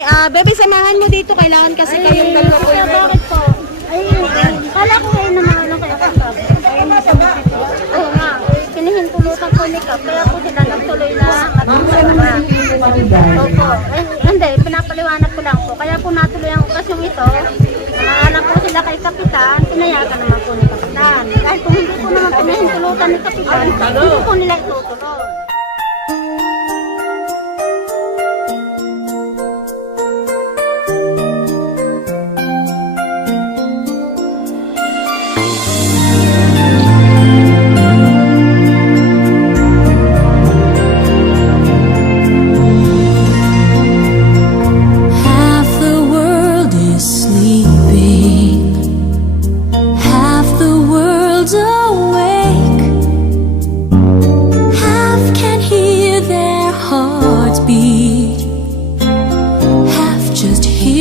Baby, samahan mo dito. Kailangan kasi kayong dalawa po. Bakit po? Ay, kala ko kayo naman kaya kapag. Ay, masabot ito. Oo nga. Kinihintulutan ko ni Kap. Kaya po sila nagtuloy na matulungan. Opo. Hindi, pinapaliwanag ko lang po. Kaya po natuloy ang okasyong ito. Naanak po sila kay Kapitan. Pinayagan naman po ni Kapitan. Dahil kung hindi po naman pinahintulutan ni Kapitan, hindi po nila itutuloy.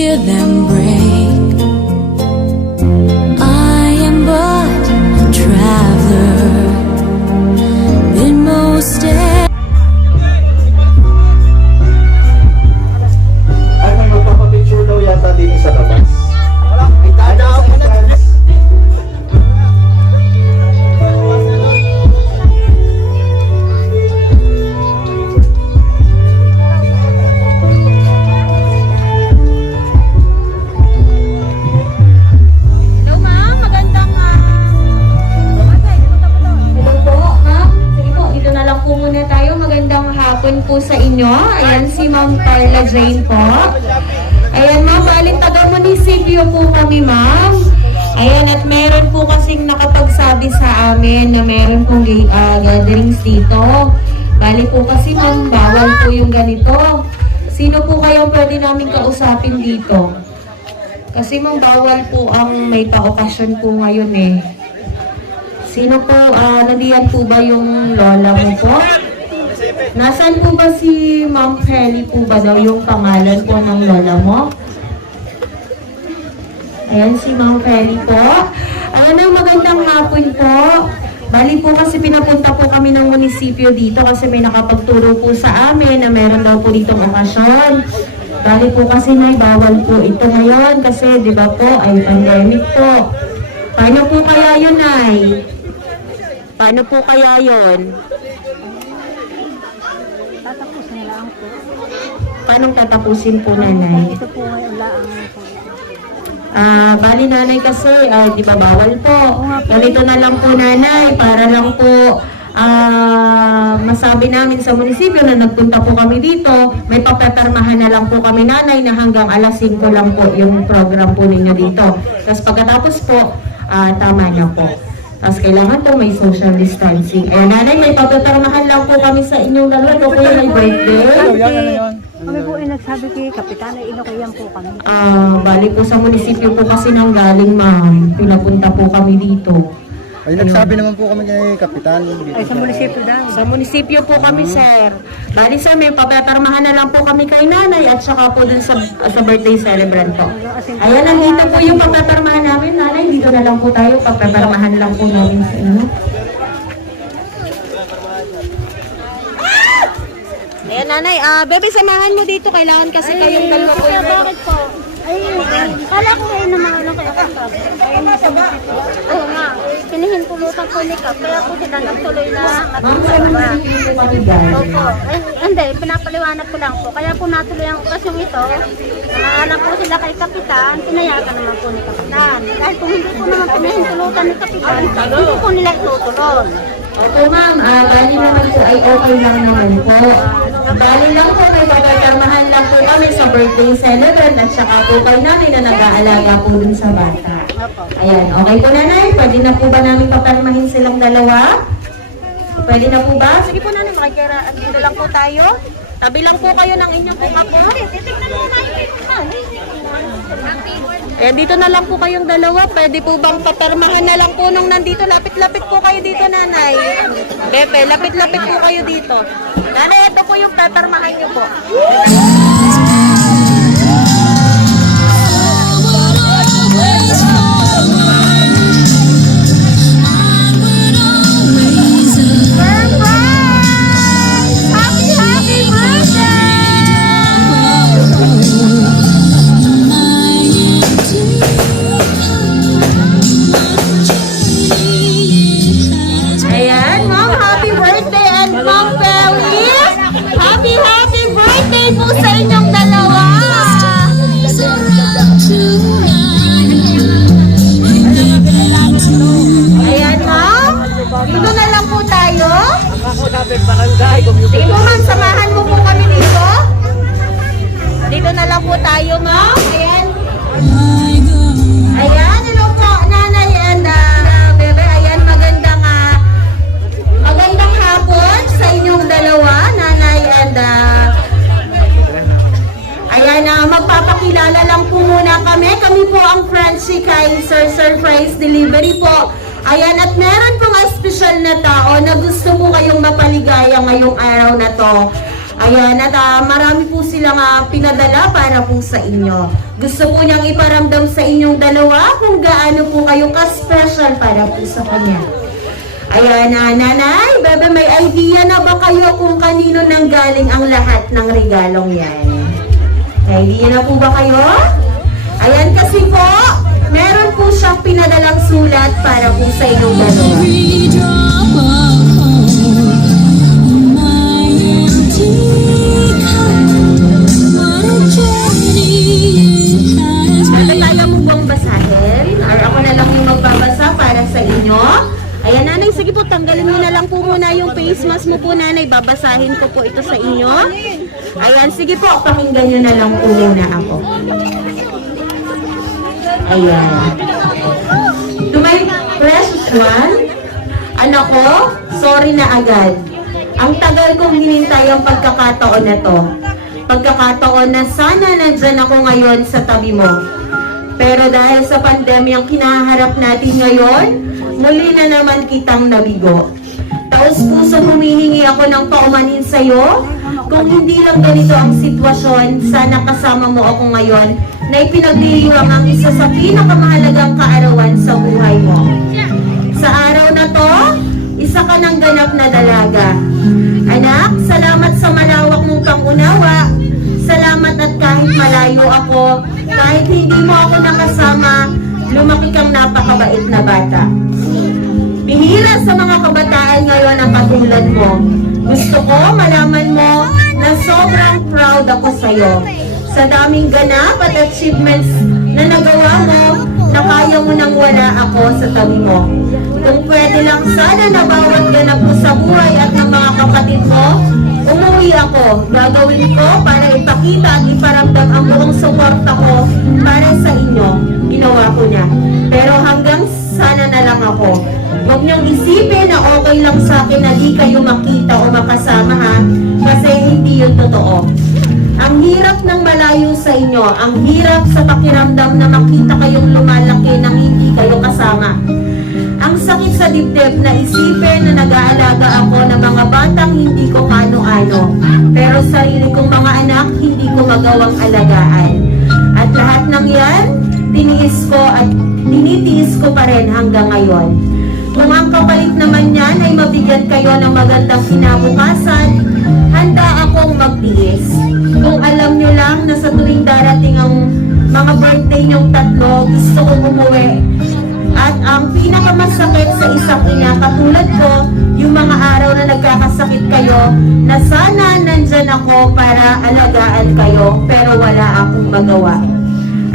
Them break. I am but a traveler in most ay may magpapapicture daw yata din sa labas. Ay tanaw ka na. Po sa inyo. Ayan si Ma'am Carla Jane po. Ayan ma'am, baling taga-munisipyo po kami ma'am. Ayan, at meron po kasing nakapagsabi sa amin na meron pong gatherings dito. Bali po kasi ma'am, bawal po yung ganito. Sino po kayong pwede namin kausapin dito? Kasi ma'am, bawal po ang may pa-okasyon po ngayon eh. Sino po, nandiyan po ba yung lola mo po? Nasaan po ba si Ma'am Kelly po ba daw yung pangalan po ng lola mo? Ayan si Ma'am Kelly po. Magandang hapon po. Bali po kasi pinapunta po kami ng munisipyo dito kasi may nakapagturo po sa amin na meron daw po ditong okasyon. Bali po kasi bawal po ito ngayon kasi di ba po ay pandemic po. Paano po kaya yun ay? Paano po kaya yun? Tatapusin lang po. Paano tatapusin po nanay? Ito po ay laang po. Bali nanay kasi, di ba bawal po? Ganito na lang po nanay, para lang po masabi namin sa munisipyo na nagpunta po kami dito, may papapermahan na lang po kami nanay na hanggang alas 5 lang po yung program po ninyo dito. Tapos pagkatapos po, tama na po. Tapos kailangan po may social distancing. Eh nanay, may papapermahan lang po kami sa inyong dalawa. Ito po yung may birthday. Kami po ay nagsabi kay Kapitan ay inukayan po kami. Bali po sa munisipyo po kasi nang galing ma'am. Pinapunta po kami dito. Ay nagsabi naman po kami kay Kapitan. Ay sa munisipyo daw. Sa munisipyo po kami, sir. Bali sa may papapermahan na lang po kami kay nanay at saka po dun sa birthday celebrant po. Ayan, nandito po yung papapermahan namin, nanay. Dito na lang po tayo, papapermahan lang po namin sa inyo. Ayan, nanay. Baby, samahan mo dito. Kailangan kasi kayong dalawa po. Bakit po? Ay, kala ko kayo naman kaya kapag. Ay, masabot ito. Oo nga. Kinihintulutan ko ni Kap. Kaya po sila nagtuloy na matulungan. Opo. Ay, hindi, pinapaliwanag ko lang po. Kaya po natuloy ang okasyong ito. Naanak po sila kay Kapitan. Pinayagan naman po ni Kapitan. Dahil kung hindi po naman pinahintulutan ni Kapitan, hindi po nila itutuloy. Opo ma'am, bali naman po ay okay lang naman po. Bali lang po, may papapermahan lang po kami sa birthday celebrant at saka po kay nanay na nag-aalaga po dun sa bata. Ayan, okay po nanay, pwede na po ba namin papermahin silang dalawa? Pwede na po ba? Sige po nanay, makikira at dito lang po tayo. Tabi lang po kayo ng inyong kuka po. Titignan mo namin. Eh, dito na lang po kayong dalawa. Pwede po bang papermahan na lang po nung nandito? Lapit-lapit po kayo dito, nanay. Pepe, lapit-lapit po kayo dito. Nanay, ito po yung papermahan niyo po. Happy birthday! lang po tayo, ma'am. Ayan. I go. Ayan, hello po, nanay and bebe. Ayan, magandang hapon sa inyong dalawa, nanay and ayan, magpapakilala lang po muna kami. Kami po ang Francie Kaiser Surprise Delivery po. Ayan, at meron pong espesyal na tao na gusto po kayong mapaligaya ngayong araw na to. Ayan, at marami po silang pinadala para po sa inyo. Gusto po niyang iparamdam sa inyong dalawa kung gaano po kayo ka-special para po sa kanya. Ayan, nanay, bebe, may idea na ba kayo kung kanino nang galing ang lahat ng regalong yan? May idea na po ba kayo? Ayan, kasi po, meron po siyang pinadalang sulat para po sa inyong dalawa. Every drop of hope in my empty cup. What a journey it has Ano been. tayo mo bang basahin? Or ako na lang yung magbabasa para sa inyo? Ayan, nanay, sige po, tanggalin mo na lang po muna yung face mask mo po, nanay. Babasahin ko po ito sa inyo. Ayan, sige po, pakinggan nyo na lang po muna ako. Ayan. To my precious one, anak ko, sorry na agad. Ang tagal kong hinintay ang pagkakataon na to. Pagkakataon na sana nandyan ako ngayon sa tabi mo. Pero dahil sa pandemyang kinaharap natin ngayon, muli na naman kitang nabigo. Taos puso humihingi ako ng paumanhin sa'yo. Kung hindi lang ganito ang sitwasyon, sana kasama mo ako ngayon na ipinagdiriwang ang isa sa pinakamahalagang kaarawan sa buhay mo. Sa araw na to, isa ka ng ganap na dalaga. Anak, salamat sa malawak mong pangunawa. Salamat at kahit malayo ako, kahit hindi mo ako nakasama, lumaki kang napakabait na bata. Bihira sa mga kabataan ngayon ang katulad mo. Gusto ko malaman mo na sobrang proud ako sa'yo. Sa daming ganap at achievements na nagawa mo, na kaya mo nang wala ako sa tabi mo. Kung pwede lang sana na bawat ganap mo sa buhay at ng mga kapatid mo, umuwi ako. Gagawin ko para ipakita at iparamdam ang buong suporta ko para sa inyo. Ginawa ko na. Pero hanggang sana na lang ako. Huwag niyong isipin na okay lang sa akin na di kayo makita o makasama ha. Kasi hindi yun totoo. Ang hirap ng malayo sa inyo. Ang hirap sa pakiramdam na makita kayong lumalaki nang hindi kayo kasama. Ang sakit sa dibdib na isipin na nag-aalaga ako ng mga batang hindi ko kano-ano. Pero sarili kong mga anak, hindi ko magawang alagaan. At lahat ng yan, tiniis ko at tinitiis ko pa rin hanggang ngayon. Kung ang kapalit naman yan ay mabigyan kayo ng magandang kinabukasan, handa akong magtiis. Kung alam nyo lang na sa tuwing darating ang mga birthday nyong tatlo, gusto kong umuwi. At ang pinakamasakit sa isang ina katulad ko, yung mga araw na nagkakasakit kayo, na sana nandyan ako para alagaan kayo, pero wala akong magawa.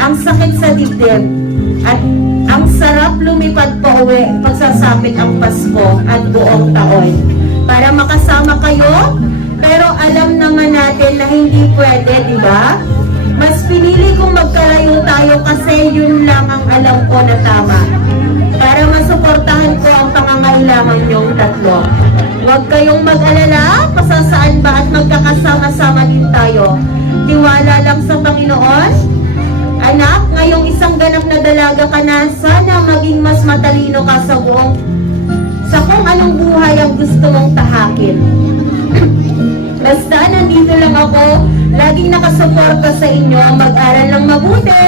Ang sakit sa dibdib, at ang sarap lumipad pa uwi pagsasapit ang Pasko at buong taon. Para makasama kayo, pero alam naman natin na hindi pwede, di ba? Mas pinili kong magkalayo tayo kasi yun lang ang alam ko na tama. Para masuportahan ko ang pangangailangan niyong tatlo. Huwag kayong mag-alala, pasasaan ba at magkakasama-sama din tayo. Tiwala lang sa Panginoon. Anak, ngayong isang ganap na dalaga ka na, sana maging mas matalino ka sa kung anong buhay ang gusto mong tahakin. Basta nandito lang ako, laging nakasuporta sa inyo, mag-aral ng mabuti,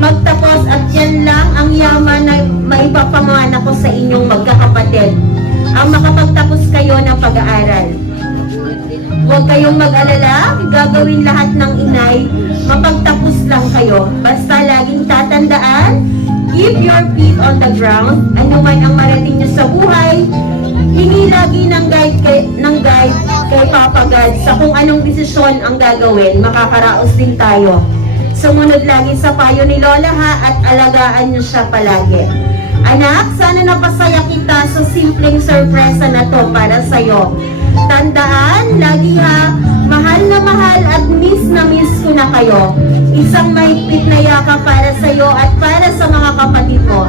magtapos at yan lang ang yaman na maipapamana ko sa inyong magkakapatid. Ang makapagtapos kayo ng pag-aaral. Huwag kayong mag-alala, gagawin lahat ng inay, mapagtapos lang kayo. Basta laging tatandaan, keep your feet on the ground, ano man ang marating nyo sa buhay, hingi lagi ng guide kay Papa God sa kung anong desisyon ang gagawin, makakaraos din tayo. Sumunod lagi sa payo ni Lola ha, at alagaan nyo siya palagi. Anak, sana napasaya kita sa simpleng sorpresa na to para sa'yo. Tandaan, lagi ha, mahal at miss na miss ko na kayo. Isang mahigpit na yakap para sa iyo at para sa mga kapatid mo.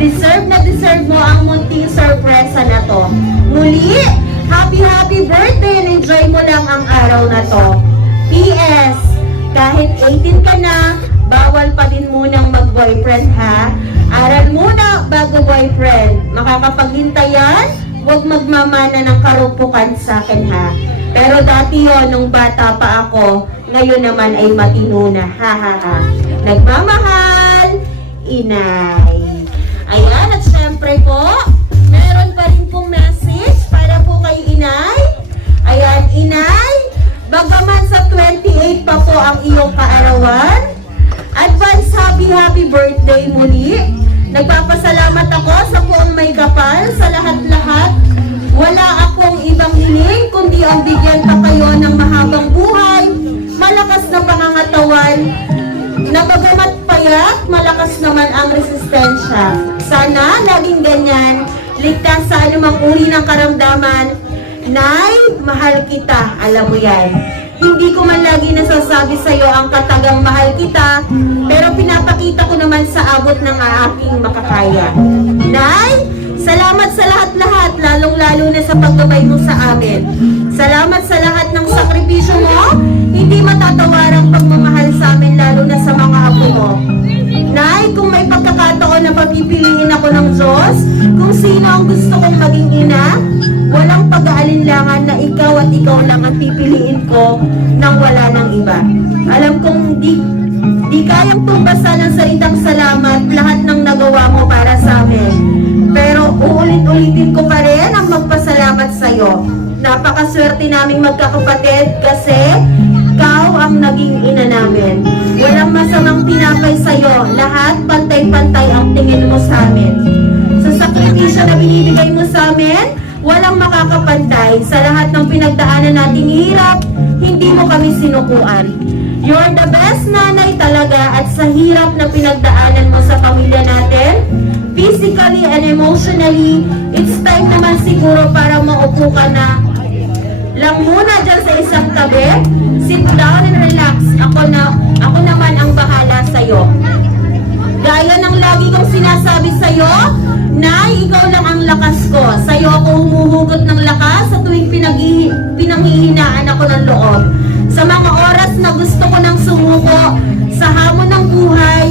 Deserve na deserve mo ang munting sorpresa na to. Muli, happy birthday and enjoy mo lang ang araw na to. P.S. Kahit 18 ka na, bawal pa din munang mag-boyfriend ha. Aral muna bago boyfriend. Makakapaghintay yan, huwag magmamana ng karupukan sa akin ha. Pero dati yon nung bata pa ako, ngayon naman ay matino na. Ha ha ha. Nagmamahal, inay. Ayan, at syempre po, meron pa rin pong message para po kay inay. Ayan, inay, bagaman sa 28 pa po ang iyong kaarawan, advance happy birthday muli. Nagpapasalamat ako sa buong may kapal, sa lahat-lahat. Wala akong ibang hiling, kundi ang bigyan pa kayo ng mahabang buhay, malakas na pangangatawan, na bagamat payat, malakas naman ang resistensya. Sana laging ganyan, ligtas sa anumang uri ng karamdaman. Nay, mahal kita, alam mo yan. Hindi ko man lagi nasasabi sa iyo ang katagang mahal kita, pero pinapakita ko naman sa abot ng aking makakaya. Nay, salamat sa lahat-lahat, lalong-lalo na sa paggabay mo sa amin. Salamat sa lahat ng sakripisyo mo, hindi matatawarang pagmamahal sa amin, lalo na sa mga apo mo. Nay, kung may pagkakataon na papipiliin ako ng Diyos, kung sino ang gusto kong maging ina, walang pag-aalinlangan na ikaw at ikaw lang ang pipiliin ko nang wala ng iba. Alam kong di kayang tumbasan ng salitang salamat lahat ng nagawa mo para sa amin. Pero uulit-ulitin ko pa rin ang magpasalamat sa iyo. Napakaswerte naming magkakapatid kasi ikaw ang naging ina namin. Walang masamang tinapay sa iyo. Lahat pantay-pantay ang tingin mo sa amin. Sa sakripisyo na binibigay mo sa amin, walang makakapantay. Sa lahat ng pinagdaanan nating hirap, hindi mo kami sinukuan. You're the best nanay talaga, at sa hirap na pinagdaanan mo sa pamilya natin, physically and emotionally, it's time naman siguro para maupo ka na lang muna dyan sa isang tabi. Sit down and relax. Ako naman ang bahala sa'yo. Gaya ng lagi kong sinasabi sa'yo, Nay, ikaw lang ang lakas ko. Sa'yo ako humuhugot ng lakas sa tuwing pinanghihinaan ako ng loob. Sa mga oras na gusto ko nang sumuko sa hamon ng buhay,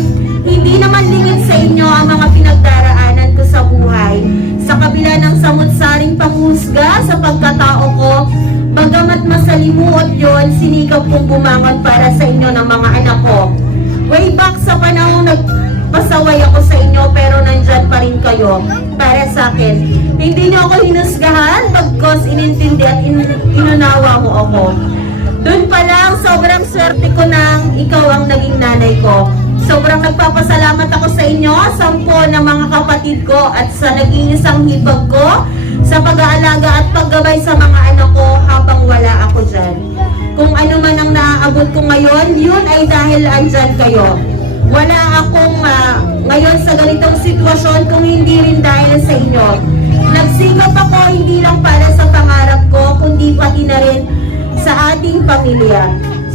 hindi naman lingid sa inyo ang mga pinagdaraanan ko sa buhay. Sa kabila ng samut-saring panghusga sa pagkatao ko, bagamat masalimuot yon, sinikap kong bumangon para sa inyo ng mga anak ko. Way back sa panahon nagpasaway ako sa inyo, pero nandyan pa rin kayo para sa akin. Hindi niyo ako hinusgahan, bagkos inintindi at inunawa mo ako. Doon pa lang, sobrang swerte ko nang ikaw ang naging nanay ko. Sobrang nagpapasalamat ako sa inyo, 10 ng mga kapatid ko, at sa nag-iisang hibag ko, sa pag-aalaga at paggabay sa mga anak ko habang wala ako dyan. Kung ano man ang naaabot ko ngayon, yun ay dahil andyan kayo. Wala akong ngayon sa ganitong sitwasyon kung hindi rin dahil sa inyo. Nagsikap ako hindi lang para sa pangarap ko, kundi pati na rin sa ating pamilya.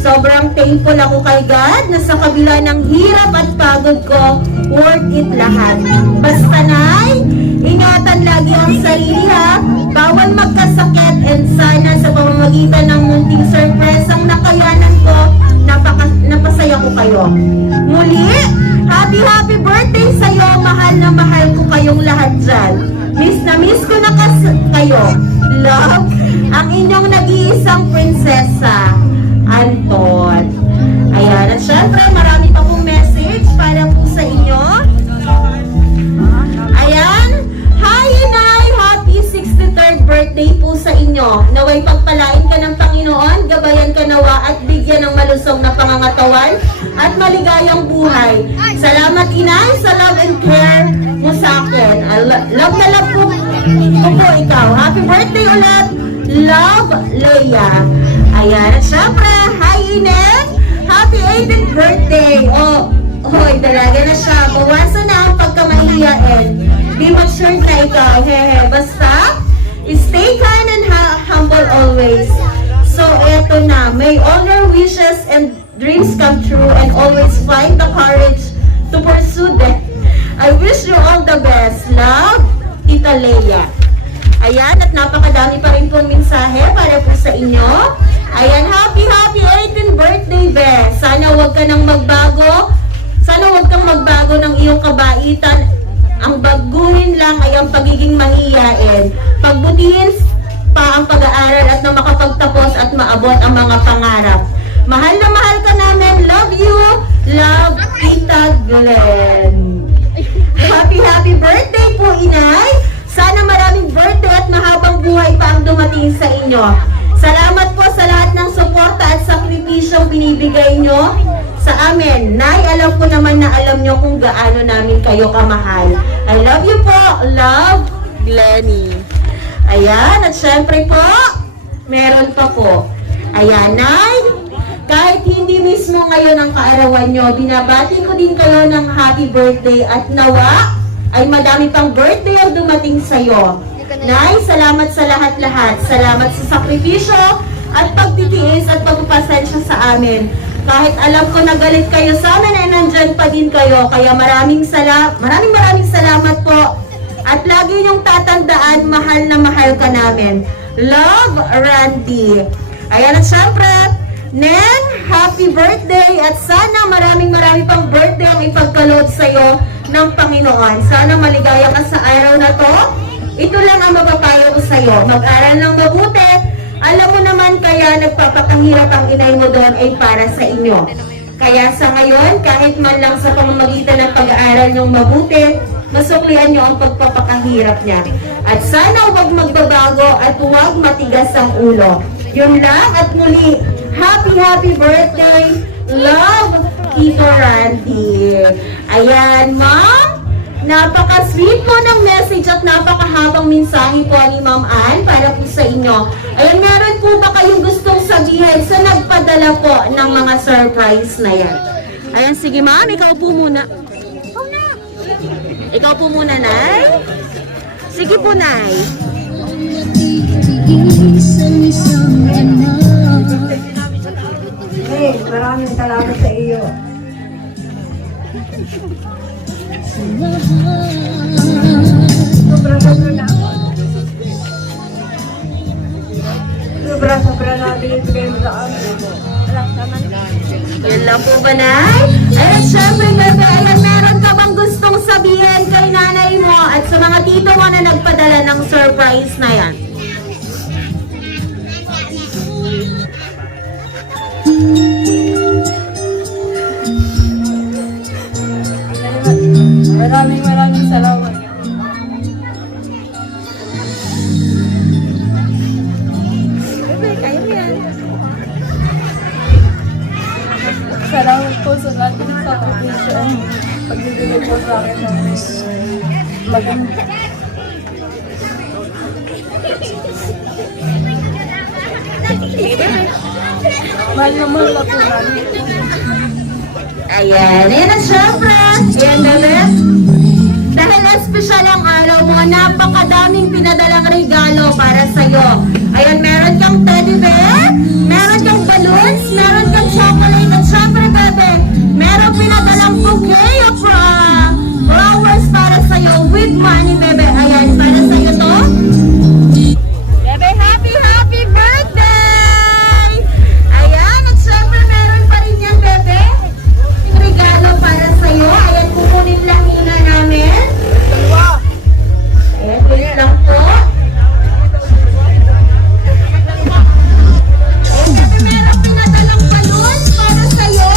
Sobrang thankful ako kay God na sa kabila ng hirap at pagod ko, worth it lahat. Basta Nay, ingatan lagi ang sarili ha. Bawal magkasakit, and sana sa pamamagitan ng munting sorpresang nakayanan ko, napasaya ko kayo. Muli, happy birthday sa'yo. Mahal na mahal ko kayong lahat dyan. Miss na miss ko na kayo. Love, ang inyong nag-iisang prinsesa, Anton. Ayan, at syempre marami pa pong message para po sa inyo. Ayan, hi Inay, happy 63rd birthday po sa inyo. Naway pagpalain ka ng Panginoon, gabayan ka nawa at bigyan ng malusog na pangangatawan at maligayang buhay. Salamat Inay sa love and care mo sa akin. Love na love po ikaw. Happy birthday ulit, Love, Leia. Ayan, at syempre, hi Inen! Happy 18th birthday! Hoy, dalaga na siya. Bawasan na ang pagkamahiyain. Be mature na ikaw. Hehe. Basta, stay kind and humble always. So, eto na. May all your wishes and dreams come true and always find the courage to pursue them. I wish you all the best. Love, Tita Leia. Ayan, at napakadami pa rin pong mensahe para po sa inyo. Ayan, happy 18th birthday, Bes. Sana huwag ka nang magbago. Sana huwag kang magbago ng iyong kabaitan. Ang baguhin lang ay ang pagiging mahiyain. Pagbutihin pa ang pag-aaral at na makapagtapos at maabot ang mga pangarap. Mahal na mahal ka namin. Love you. Love, Tita Glenn. Happy birthday po, Inay. Sana maraming birthday at mahabang buhay pa ang dumating sa inyo. Salamat po sa lahat ng suporta at sakripisyong binibigay nyo sa amin. Nay, alam ko naman na alam nyo kung gaano namin kayo kamahal. I love you po. Love, Glenny. Ayan, at syempre po, meron pa po. Ayan, Nay, kahit hindi mismo ngayon ang kaarawan nyo, binabati ko din kayo ng happy birthday at nawa ay madami pang birthday ang dumating sa'yo. Nay, salamat sa lahat-lahat. Salamat sa sakripisyo at pagtitiis at pagpapasensya sa amin. Kahit alam ko na galit kayo sa amin ay nandyan pa din kayo. Kaya maraming salamat po. At lagi niyong tatandaan, mahal na mahal ka namin. Love, Randy. Ayan, at syempre, Nen, happy birthday at sana maraming pang birthday ang ipagkaloob sa'yo ng Panginoon. Sana maligaya ka sa araw na to. Ito lang ang mapapayo ko sa'yo. Mag-aral ng mabuti. Alam mo naman kaya nagpapakahirap ang inay mo doon ay para sa inyo. Kaya sa ngayon, kahit man lang sa pamamagitan ng pag-aaral niyong mabuti, masuklian niyo ang pagpapakahirap niya. At sana huwag magbabago at huwag matigas ang ulo. Yun lang at muli, happy birthday, love, Tito Randy. Ayan, Ma'am, napaka-sweet po ng message at napakahabang mensahe po ni Ma'am Ann para po sa inyo. Ayan, meron po ba kayong gustong sabihin sa nagpadala po ng mga surprise na yan? Ayan, sige Ma'am, ikaw po muna. Ikaw po muna, Nay. Sige po, Nay. Hey, maraming salamat sa iyo. Sobra na binibigay mo sa amin. Yan lang po ba, Nay? Ay, syempre, bebe, ayan, meron ka bang gustong sabihin kay nanay mo at sa mga tito mo na nagpadala ng surprise na yan? Maraming salamat. Salamat po sa ating sakripisyon. Pagbibigay po sa akin ng maganda. Mahal na po namin. Ayan, ayan at syempre, ayan, bebe. Dahil espesyal ang araw mo, napakadaming pinadalang regalo para sa'yo. Ayan, meron kang teddy bear, meron kang balloons, meron kang chocolate, at syempre, bebe, meron pinadalang bouquet of flowers para sa'yo with money, bebe. Ayan, para sa'yo to. Bebe, happy birthday! Ayan, at syempre, meron pa rin yan, bebe. Yung regalo para sa'yo. Ayan, kukunin lang muna namin. Ayan, wait lang po. Ayan, bebe, meron pinadalang balloons para sa'yo.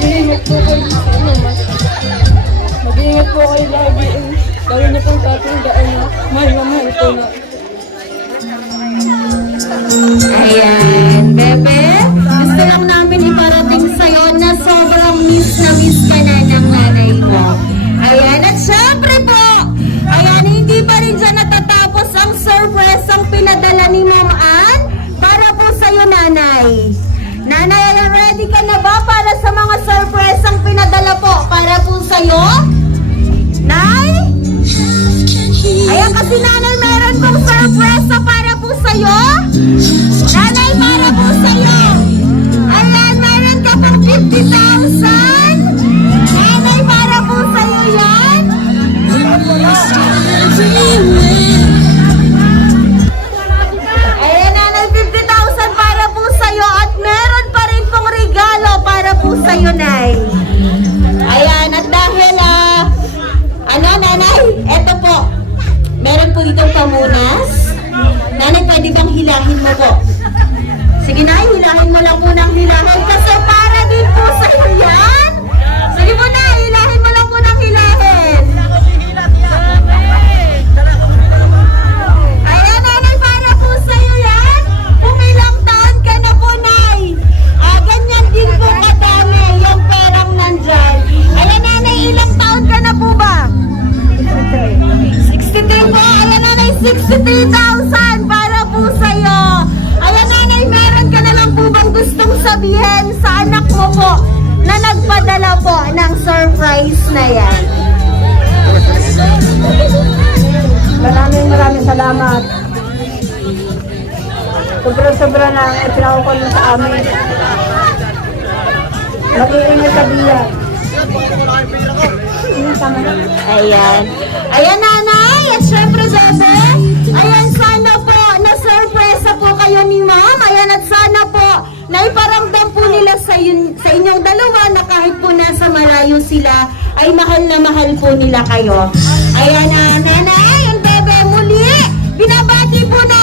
Mag-iingat po kayo. Mag-iingat po kayo lagi. Gawin niyo po tatandaan na mahal na mahal po na. Ayan, bebe. Gusto lang namin iparating sa'yo na sobrang miss ka na ng nanay mo. Ayan, at syempre po, ayan, hindi pa rin dyan natatapos ang surprise ang pinadala ni Ma'am Ann para po sa'yo, nanay. Nanay, ready ka na ba para sa mga surprise ang pinadala po para po sa'yo? Nay? Ayan, kasi nanay, meron pong surprise para po sa'yo. Nanay, para po sa'yo. Ayan, meron ka pang 50,000. Nanay, para po sa'yo yan. Ayan, nanay, 50,000 para po sa'yo. At meron pa rin pong regalo para po sa'yo, nay. Ayan, at dahil, nanay, eto po. Meron po itong pamunas. Nanay, pwede bang hilahin mo po? Sige na, hilahin mo lang po ng hilahin kasi para din po sa yan. Sige mo na, hilahin mo lang po ng hilahin. Ayan, nanay, para po sa'yo yan. Kung ilang taon ka na po, nay. Ganyan din po kadami yung perang nandyan. Ayan, nanay, ilang taon ka na po ba? 63 po. Ayan, nanay, 63,000 para po sa'yo. Ayan, nanay, meron ka na lang po bang gustong sabihin sa anak mo po na nagpadala po ng surprise na yan? Maraming salamat. Sobra-sobra na ang ipinakukol mo sa amin. Mag-iingat ka diyan. Ayan. Ayan, nanay. At syempre, bebe. Ayan, sana po na-surpresa po kayo ni ma'am. Ayan, at sana po naiparamdam po nila sa inyong dalawa na kahit po nasa malayo sila, ay mahal na mahal po nila kayo. Ayan, nanay. Ang bebe, muli. Binabati po na